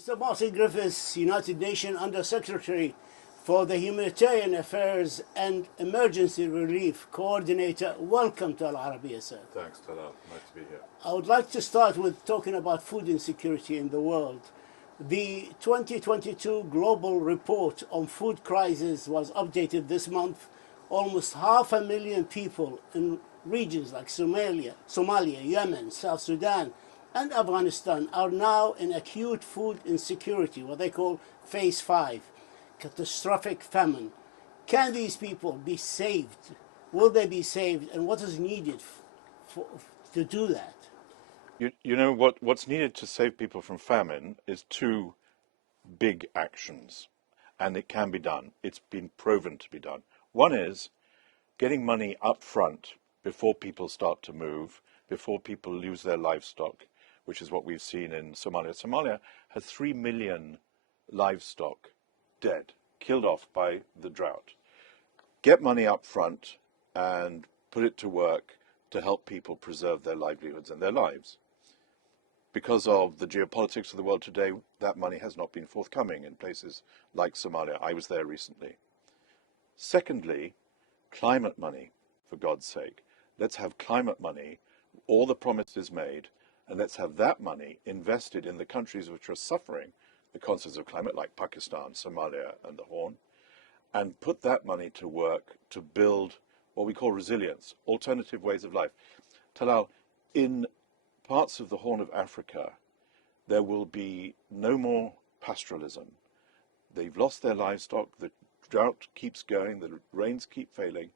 Mr. Martin Griffiths, United Nations Under-Secretary for the Humanitarian Affairs and Emergency Relief Coordinator, welcome to Al Arabiya, sir. Thanks, Talal. Nice to be here. I would like to start with talking about food insecurity in the world. The 2022 Global Report on Food Crisis was updated this month. Almost 500,000 people in regions like Somalia, Yemen, South Sudan, and Afghanistan are now in acute food insecurity, what they call phase 5, catastrophic famine. Can these people be saved? Will they be saved? And what is needed to do that? You know what's needed to save people from famine is two big actions, and it can be done. It's been proven to be done. One is getting money up front before people start to move, before people lose their livestock, which is what we've seen in Somalia. Somalia has 3 million livestock dead, killed off by the drought. Get money up front and put it to work to help people preserve their livelihoods and their lives. Because of the geopolitics of the world today, that money has not been forthcoming in places like Somalia. I was there recently. Secondly, climate money, for God's sake. Let's have climate money, all the promises made, and let's have that money invested in the countries which are suffering the consequences of climate, like Pakistan, Somalia, and the Horn, and put that money to work to build what we call resilience, alternative ways of life. Talal, in parts of the Horn of Africa, there will be no more pastoralism. They've lost their livestock, the drought keeps going, the rains keep failing.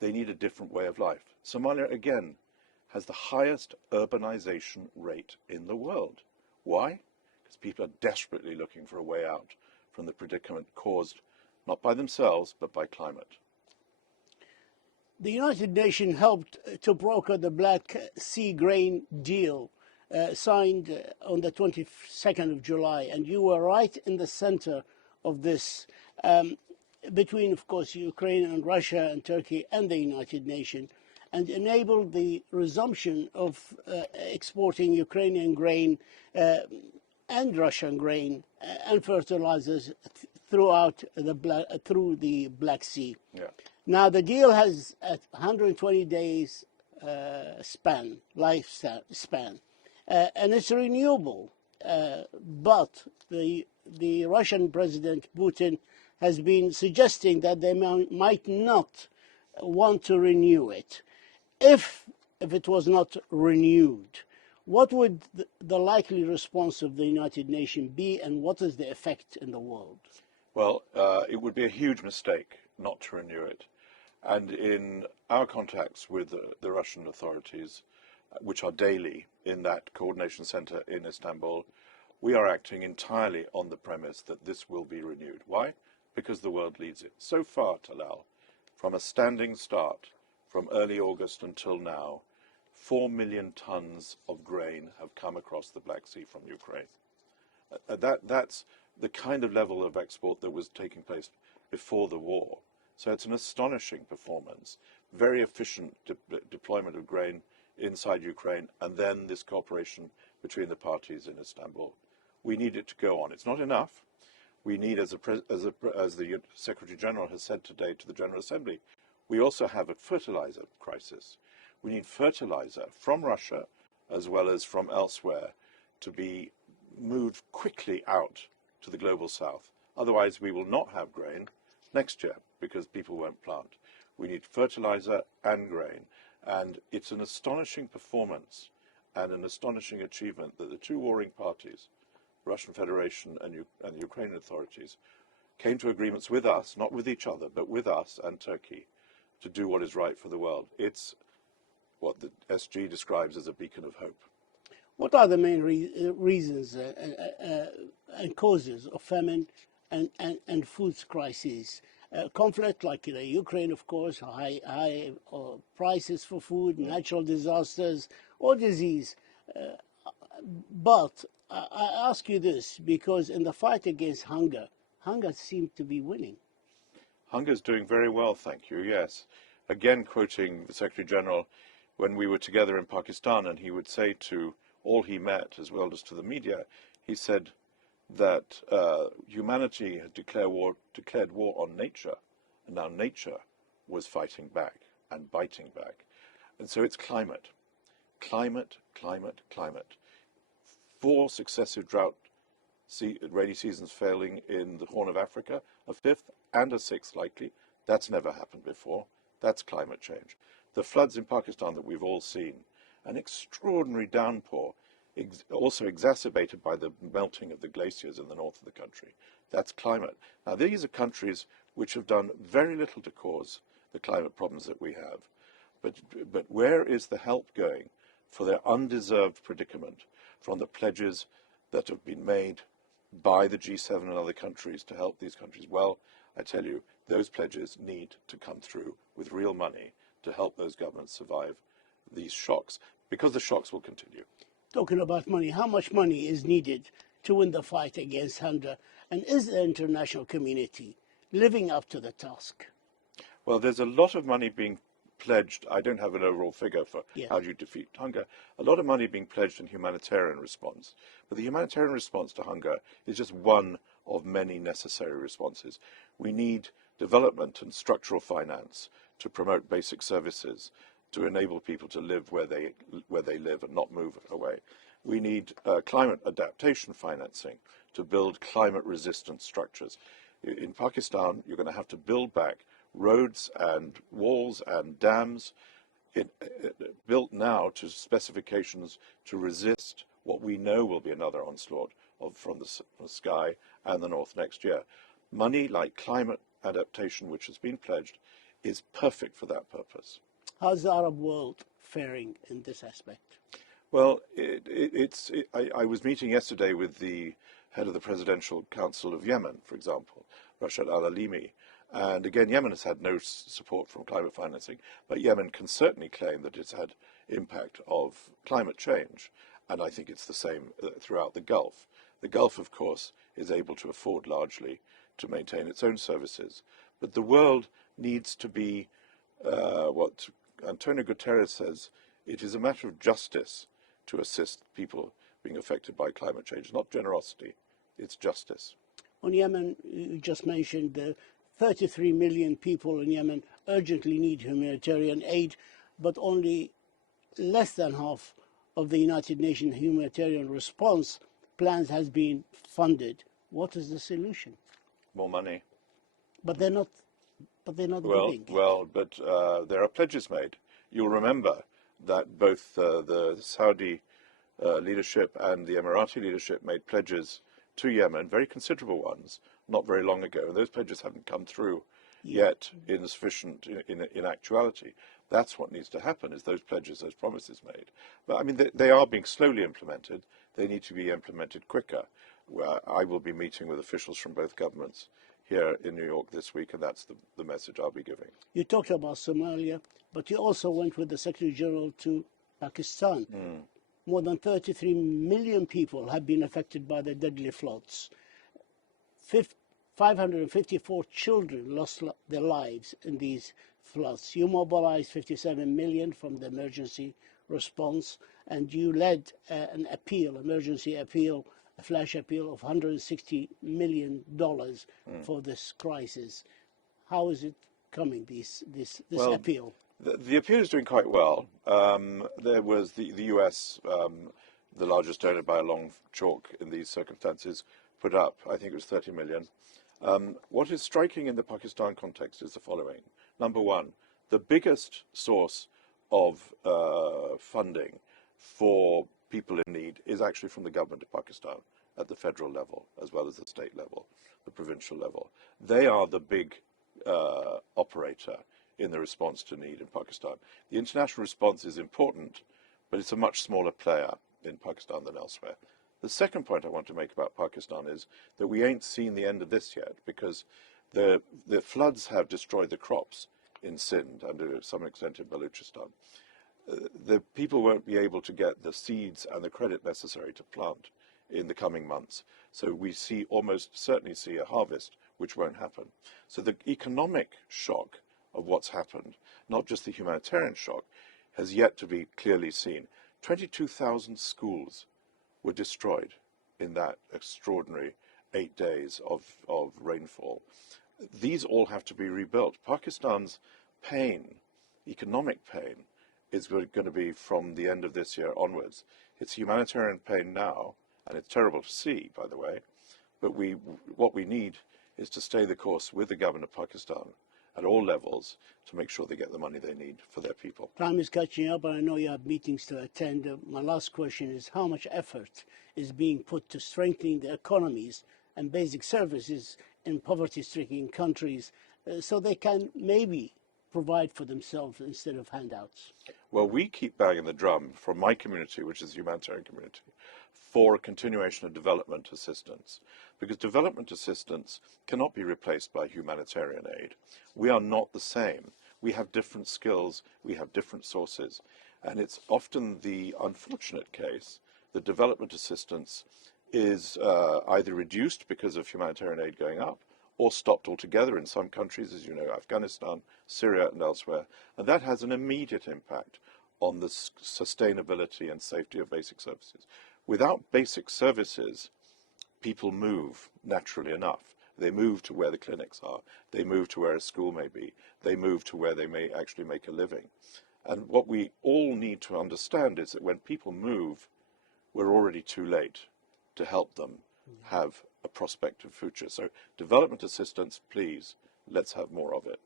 They need a different way of life. Somalia, again, has the highest urbanization rate in the world. Why? Because people are desperately looking for a way out from the predicament caused not by themselves, but by climate. The United Nations helped to broker the Black Sea grain deal signed on the 22nd of July, and you were right in the center of this, between, of course, Ukraine and Russia and Turkey and the United Nations, and enabled the resumption of exporting Ukrainian grain and Russian grain and fertilizers through the Black Sea. Yeah. Now the deal has a 120 days lifespan, and it's renewable. But the Russian President Putin has been suggesting that they might not want to renew it. If it was not renewed, what would the likely response of the United Nations be, and what is the effect in the world? Well, it would be a huge mistake not to renew it. And in our contacts with the Russian authorities, which are daily in that coordination center in Istanbul, we are acting entirely on the premise that this will be renewed. Why? Because the world needs it. So far, Talal, from a standing start, from early August until now, 4 million tons of grain have come across the Black Sea from Ukraine. That's the kind of level of export that was taking place before the war. So it's an astonishing performance, very efficient deployment of grain inside Ukraine, and then this cooperation between the parties in Istanbul. We need it to go on. It's not enough. We need, as the Secretary General has said today to the General Assembly, we also have a fertilizer crisis. We need fertilizer from Russia as well as from elsewhere to be moved quickly out to the global south. Otherwise, we will not have grain next year because people won't plant. We need fertilizer and grain. And it's an astonishing performance and an astonishing achievement that the two warring parties, Russian Federation and the Ukrainian authorities, came to agreements with us, not with each other, but with us and Turkey, to do what is right for the world. It's what the SG describes as a beacon of hope. What are the main reasons and causes of famine and food crises? Conflict like Ukraine, of course, high prices for food, natural disasters, or disease. But I ask you this, because in the fight against hunger, hunger seems to be winning. Hunger is doing very well, thank you, yes. Again, quoting the Secretary General, when we were together in Pakistan, and he would say to all he met, as well as to the media, he said, that humanity had declared war on nature, and now nature was fighting back and biting back. And so it's climate, climate, climate, climate. 4 successive rainy seasons failing in the Horn of Africa, a 5th and a 6th likely. That's never happened before. That's climate change. The floods in Pakistan that we've all seen, an extraordinary downpour, also exacerbated by the melting of the glaciers in the north of the country. That's climate. Now, these are countries which have done very little to cause the climate problems that we have. But where is the help going for their undeserved predicament from the pledges that have been made by the G7 and other countries to help these countries? Well, I tell you, those pledges need to come through with real money to help those governments survive these shocks, because the shocks will continue. Talking about money, how much money is needed to win the fight against hunger? And is the international community living up to the task? Well, there's a lot of money being pledged. I don't have an overall figure for Yeah. how do you defeat hunger. A lot of money being pledged in humanitarian response. But the humanitarian response to hunger is just one of many necessary responses. We need development and structural finance to promote basic services, to enable people to live where they live and not move away. We need climate adaptation financing to build climate-resistant structures. In Pakistan, you're going to have to build back roads and walls and dams built now to specifications to resist what we know will be another onslaught from the sky and the north next year. Money like climate adaptation, which has been pledged, is perfect for that purpose. How's the Arab world faring in this aspect? Well, I was meeting yesterday with the head of the Presidential Council of Yemen, for example, Rashad al-Alimi. And again, Yemen has had no support from climate financing, but Yemen can certainly claim that it's had impact of climate change. And I think it's the same throughout the Gulf. The Gulf, of course, is able to afford largely to maintain its own services. But the world needs to be what Antonio Guterres says, it is a matter of justice to assist people being affected by climate change. It's not generosity, it's justice. On Yemen, you just mentioned the 33 million people in Yemen urgently need humanitarian aid, but only less than half of the United Nations humanitarian response plans has been funded. What is the solution? More money. But they're not giving. But there are pledges made. You'll remember that both the Saudi leadership and the Emirati leadership made pledges to Yemen, very considerable ones, not very long ago. And those pledges haven't come through yet in sufficient in actuality. That's what needs to happen, is those pledges, those promises made. But I mean, they are being slowly implemented. They need to be implemented quicker. I will be meeting with officials from both governments here in New York this week, and that's the message I'll be giving. You talked about Somalia, but you also went with the Secretary General to Pakistan. More than 33 million people have been affected by the deadly floods. 554 children lost their lives in these floods. You mobilized 57 million from the emergency response, and you led an appeal, emergency appeal, a flash appeal of $160 million for this crisis. How is it coming, this appeal? The appeal is doing quite well. There was the US, the largest donor by a long chalk in these circumstances, put up, I think it was 30 million. What is striking in the Pakistan context is the following. Number one, the biggest source of funding for people in need is actually from the government of Pakistan at the federal level, as well as the state level, the provincial level. They are the big operator in the response to need in Pakistan. The international response is important, but it's a much smaller player in Pakistan than elsewhere. The second point I want to make about Pakistan is that we ain't seen the end of this yet, because the floods have destroyed the crops in Sindh and to some extent in Balochistan. The people won't be able to get the seeds and the credit necessary to plant in the coming months. So we almost certainly see a harvest which won't happen. So the economic shock of what's happened, not just the humanitarian shock, has yet to be clearly seen. 22,000 schools were destroyed in that extraordinary 8 days of rainfall. These all have to be rebuilt. Pakistan's pain, economic pain, is going to be from the end of this year onwards. It's humanitarian pain now, and it's terrible to see, by the way, but what we need is to stay the course with the government of Pakistan at all levels to make sure they get the money they need for their people. Time is catching up, and I know you have meetings to attend. My last question is, how much effort is being put to strengthening the economies and basic services in poverty-stricken countries so they can maybe provide for themselves instead of handouts? Well, we keep banging the drum from my community, which is the humanitarian community, for a continuation of development assistance, because development assistance cannot be replaced by humanitarian aid. We are not the same. We have different skills, we have different sources, and it's often the unfortunate case that development assistance is either reduced because of humanitarian aid going up or stopped altogether in some countries, as you know, Afghanistan, Syria, and elsewhere. And that has an immediate impact on the sustainability and safety of basic services. Without basic services, people move naturally enough. They move to where the clinics are. They move to where a school may be. They move to where they may actually make a living. And what we all need to understand is that when people move, we're already too late to help them have a prospective future. So development assistance, please, let's have more of it.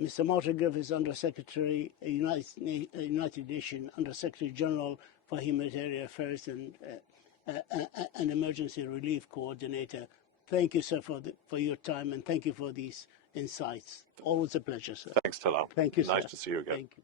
Mr. Martin Griffiths, Under-Secretary, United Nations Under-Secretary General for Humanitarian Affairs and an Emergency Relief Coordinator. Thank you, sir, for your time, and thank you for these insights. Always a pleasure, sir. Thanks, Talal. Thank you, Nice sir. to see you again. Thank you.